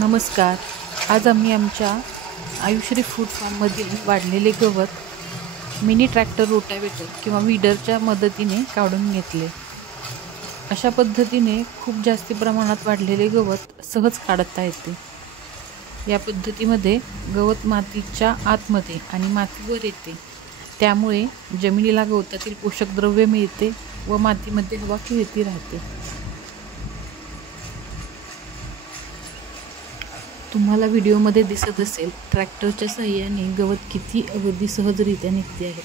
नमस्कार. आज आम्ही आमच्या आयुश्री फूड फार्ममधील वाढलेले गवत मिनी ट्रॅक्टर रोटावेटर किंवा वीडरच्या मदतीने काढून घेतले. अशा पद्धतीने खूप जास्ती प्रमाणात वाढलेले गवत सहज काढता येते. या पद्धतीमध्ये गवत मातीच्या आतमध्ये आणि मातीवर येते, त्यामुळे जमिनीला गवतातील पोषक द्रव्य मिळते व मातीमध्ये हवा खेळती राहते. तुम्हाला व्हिडिओमध्ये दिसत असेल ट्रॅक्टरच्या साहाय्याने गवत किती अगदी सहजरित्या निघते आहे.